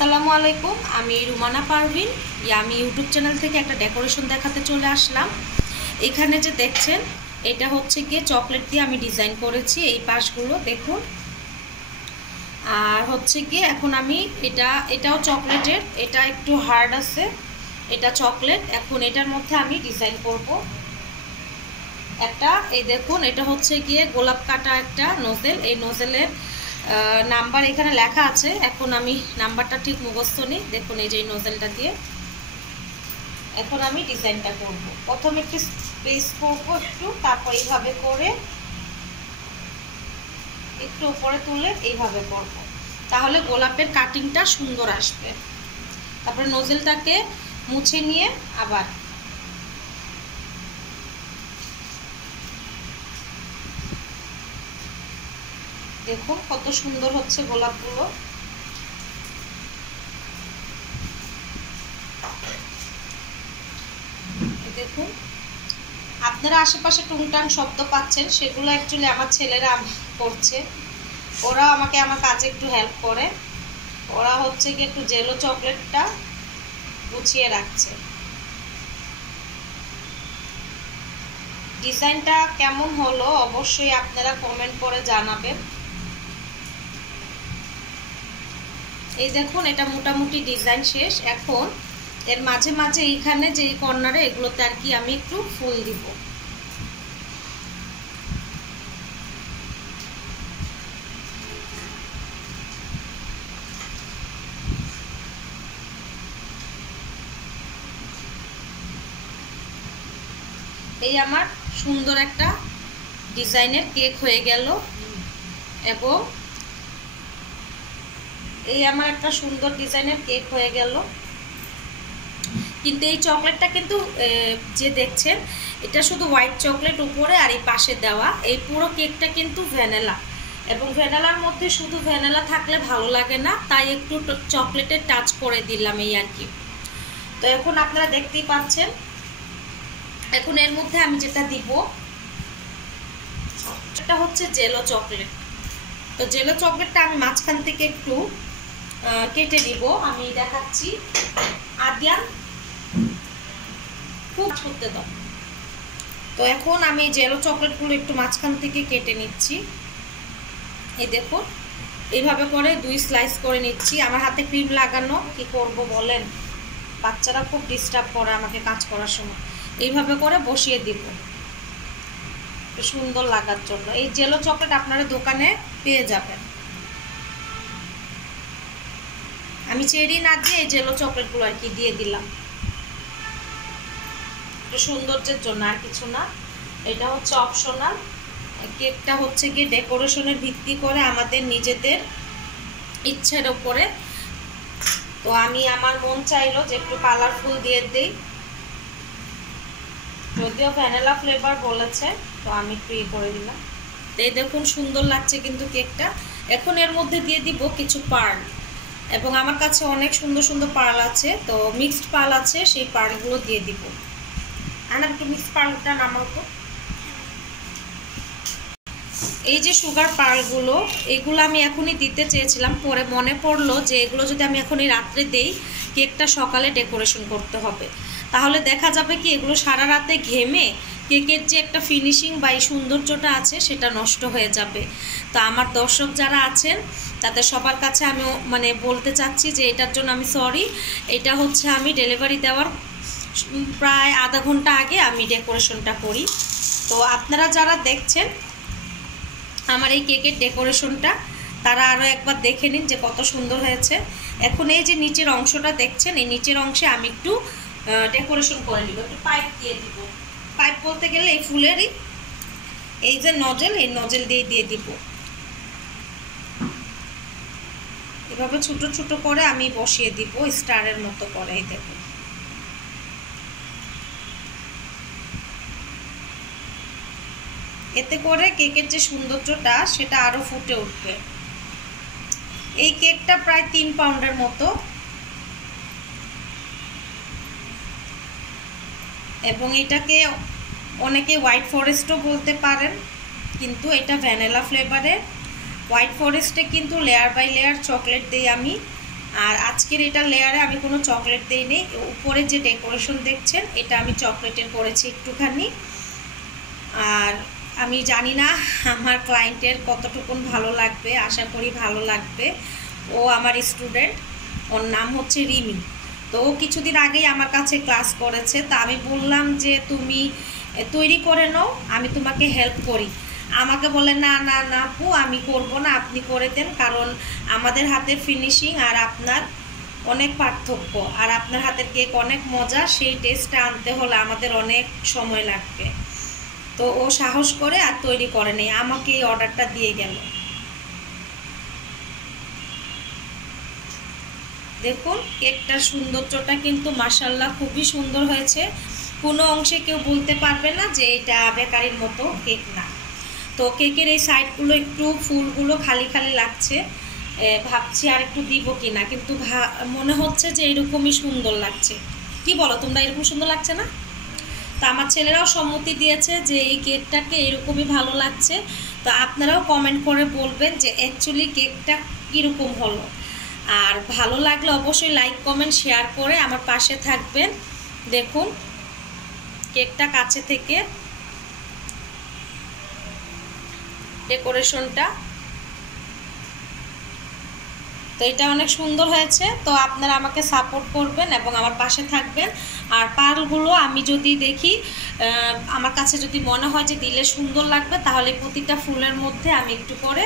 আসসালামু আলাইকুম, আমি রুমানা পারভিন। আমি ইউটিউব চ্যানেল থেকে একটা ডেকোরেশন দেখাতে চলে আসলাম। এখানে যে দেখছেন এটা হচ্ছে গিয়ে চকলেট দিয়ে আমি ডিজাইন করেছি, এই পাশগুলো দেখুন। আর হচ্ছে গিয়ে এখন আমি এটাও চকলেটের, এটা একটু হার্ড আছে, এটা চকলেট। এখন এটার মধ্যে আমি ডিজাইন করব একটা। এই দেখুন, এটা হচ্ছে গিয়ে গোলাপ কাটা একটা নোজেল। এই নোজেলের নাম্বার এখানে লেখা আছে। এখন আমি নাম্বারটা ঠিক মুখস্থ নেই। দেখুন এই যে এই নোজেলটা দিয়ে এখন আমি ডিজাইনটা করব। প্রথমে একটু স্পেস করবো একটু, তারপর এইভাবে করে একটু উপরে তুলে এইভাবে করব, তাহলে গোলাপের কাটিংটা সুন্দর আসবে। তারপরে নোজেলটাকে মুছে নিয়ে আবার দেখুন কত সুন্দর হচ্ছে গোলাপগুলো। দেখুন আপনারা আশেপাশে টুংটাং শব্দ পাচ্ছেন, সেগুলো অ্যাকচুয়ালি আমার ছেলেরা করছে। ওরা আমাকে আমার কাজে একটু হেল্প করে। ওরা হচ্ছে কি একটু জেলো চকলেটটা গুছিয়ে রাখছে। ডিজাইনটা কেমন হলো অবশ্যই আপনারা কমেন্ট করে জানাবেন। এই দেখুন এটা মোটামুটি ডিজাইন শেষ। এখন এর মাঝে মাঝে এইখানে যে কর্নারে এগুলোতে আর কি আমি একটু ফুল দিব। এই আমার সুন্দর একটা ডিজাইনের কেক হয়ে গেল, এবং এই আমার একটা সুন্দর ডিজাইনের কেক হয়ে গেল। কিন্তু এই চকলেটটা কিন্তু যে দেখছেন এটা শুধু হোয়াইট চকলেট উপরে আর এই পাশে দেওয়া। এই পুরো কেকটা কিন্তু ভ্যানিলা, এবং ভ্যানিলার মধ্যে শুধু ভ্যানিলা থাকলে ভালো লাগে না, তাই একটু চকলেটের টাচ করে দিলাম এই আর কি। তো এখন আপনারা দেখতেই পাচ্ছেন। এখন এর মধ্যে আমি যেটা দিব সেটা হচ্ছে জেলো চকলেট। তো জেলো চকলেটটা আমি মাঝখান থেকে একটু কেটে দিব, আমি দেখাচ্ছি। আদিয়ান খুব করতে দাও। তো এখন আমি জেলো চকলেটগুলো একটু মাঝখান থেকে কেটে নিচ্ছি। এই দেখুন এইভাবে করে 2 স্লাইস করে নিচ্ছি। আমার হাতে ক্রিম লাগানো, কি করব বলেন, বাচ্চারা খুব ডিস্টার্ব করে আমাকে কাজ করার সময়। এইভাবে করে বসিয়ে দিব সুন্দর লাগার জন্য। এই জেলো চকলেট আপনারা দোকানে পেয়ে যাবেন। আমি চেরি না দিয়ে এই জেলো চকলেটগুলো আর কি দিয়ে দিলাম সৌন্দর্যের জন্য, আর কিছু না। এটা হচ্ছে অপশনাল। কেকটা হচ্ছে গিয়ে ডেকোরেশনের ভিত্তি করে আমাদের নিজেদের ইচ্ছের উপরে। তো আমি আমার মন চাইলো যে একটু কালারফুল দিয়ে দিই, যদিও ভ্যানিলা ফ্লেভার বলেছে, তো আমি একটু করে দিলাম। এই দেখুন সুন্দর লাগছে কিন্তু কেকটা। এখন এর মধ্যে দিয়ে দিব কিছু পার্ল, এবং আমার কাছে অনেক সুন্দর সুন্দর পার্ল আছে, তো মিক্সড পার্ল আছে, সেই পার্লগুলো দিয়ে দিব। আর একটু মিক্সড পার্লটা নামাও তো। এই যে সুগার পার্লগুলো, এগুলো আমি এখনই দিতে চেয়েছিলাম, পরে মনে পড়লো যে এগুলো যদি আমি এখনই রাত্রে দেই, কেকটা সকালে ডেকোরেশন করতে হবে। তাহলে দেখা যাবে কি এগুলো সারা রাতে ঘেমে কেকের যে একটা ফিনিশিং বা এই সৌন্দর্যটা আছে সেটা নষ্ট হয়ে যাবে। তো আমার দর্শক যারা আছেন তাদের সবার কাছে আমি বলতে চাচ্ছি যে এটার জন্য আমি সরি। এটা হচ্ছে আমি ডেলিভারি দেওয়ার প্রায় আধা ঘন্টা আগে আমি ডেকোরেশনটা করি। তো আপনারা যারা দেখছেন আমার এই কেকের ডেকোরেশনটা, তারা আরও একবার দেখে নিন যে কত সুন্দর হয়েছে। এখন এই যে নিচের অংশটা দেখছেন, এই নিচের অংশে আমি একটু ডেকোরেশন করে নিব, একটু পাইপ দিয়ে দিব। পাইপ বলতে গেলে এই ফুলেরই এই যে নজেল, এই নজেল দিয়ে দিব। এভাবে ছোট ছোট করে আমি বসিয়ে দিব স্টারের মতো করে। এই দেখুন এতে করে কেকের যে সৌন্দর্যটা সেটা আরো ফুটে উঠবে। এই কেকটা প্রায় 3 পাউন্ডের মতো, এবং এটাকে অনেকে হোয়াইট ফরেস্টও বলতে পারেন, কিন্তু এটা ভ্যানিলা ফ্লেভারের। হোয়াইট ফরেস্টে কিন্তু লেয়ার বাই লেয়ার চকলেট দিয়ে আমি আর আজকের এটা লেয়ারে আমি কোনো চকলেট দেইনি, উপরে যে ডেকোরেশন দেখছেন এটা আমি চকলেটের করেছি একটুখানি। আর আমি জানি না আমার ক্লায়েন্টের কতটুকুন ভালো লাগবে, আশা করি ভালো লাগবে। ও আমার স্টুডেন্ট, ওর নাম হচ্ছে রিমি। তো ও কিছুদিন আগেই আমার কাছে ক্লাস করেছে, তা আমি বললাম যে তুমি তৈরি করে নাও, আমি তোমাকে হেল্প করি। আমাকে বলে না না না আপু, আমি করব না, আপনি করে দেন, কারণ আমাদের হাতের ফিনিশিং আর আপনার অনেক পার্থক্য, আর আপনার হাতের কেক অনেক মজা, সেই টেস্টটা আনতে হলে আমাদের অনেক সময় লাগবে। তো ও সাহস করে আর তৈরি করে নেই, আমাকে এই অর্ডারটা দিয়ে গেল। দেখুন কেকটার সৌন্দর্যটা কিন্তু মাশাআল্লাহ খুবই সুন্দর হয়েছে, কোনো অংশে কেউ বলতে পারবে না যে এটা বেকারির মতো কেক না। তো কেকের এই সাইডগুলো একটু ফুলগুলো খালি খালি লাগছে, ভাবছি আর একটু দিব কিনা, কিন্তু মনে হচ্ছে যে এরকমই সুন্দর লাগছে। কি বলো তোমরা, এরকম সুন্দর লাগছে না? তো আমার ছেলেরাও সম্মতি দিয়েছে যে এই কেকটাকে এরকমই ভালো লাগছে। তো আপনারাও কমেন্ট করে বলবেন যে অ্যাকচুয়ালি কেকটা কীরকম হলো। আর ভালো লাগলে অবশ্যই লাইক কমেন্ট শেয়ার করে আমার পাশে থাকবেন। দেখুন কেকটা কাছে থেকে ডেকোরেশনটা, তো এটা অনেক সুন্দর হয়েছে। তো আপনারা আমাকে সাপোর্ট করবেন এবং আমার পাশে থাকবেন। আর পার্লগুলো আমি যদি দেখি, আমার কাছে যদি মনে হয় যে দিলে সুন্দর লাগবে, তাহলে প্রতিটা ফুলের মধ্যে আমি একটু করে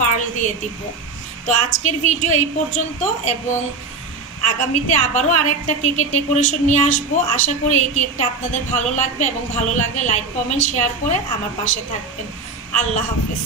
পার্ল দিয়ে দিব। তো আজকের ভিডিও এই পর্যন্ত, এবং আগামীতে আবারও আরেকটা কেকের ডেকোরেশন নিয়ে আসবো। আশা করি এই কেকটা আপনাদের ভালো লাগবে, এবং ভালো লাগলে লাইক কমেন্ট শেয়ার করে আমার পাশে থাকবেন। আল্লাহ হাফেজ।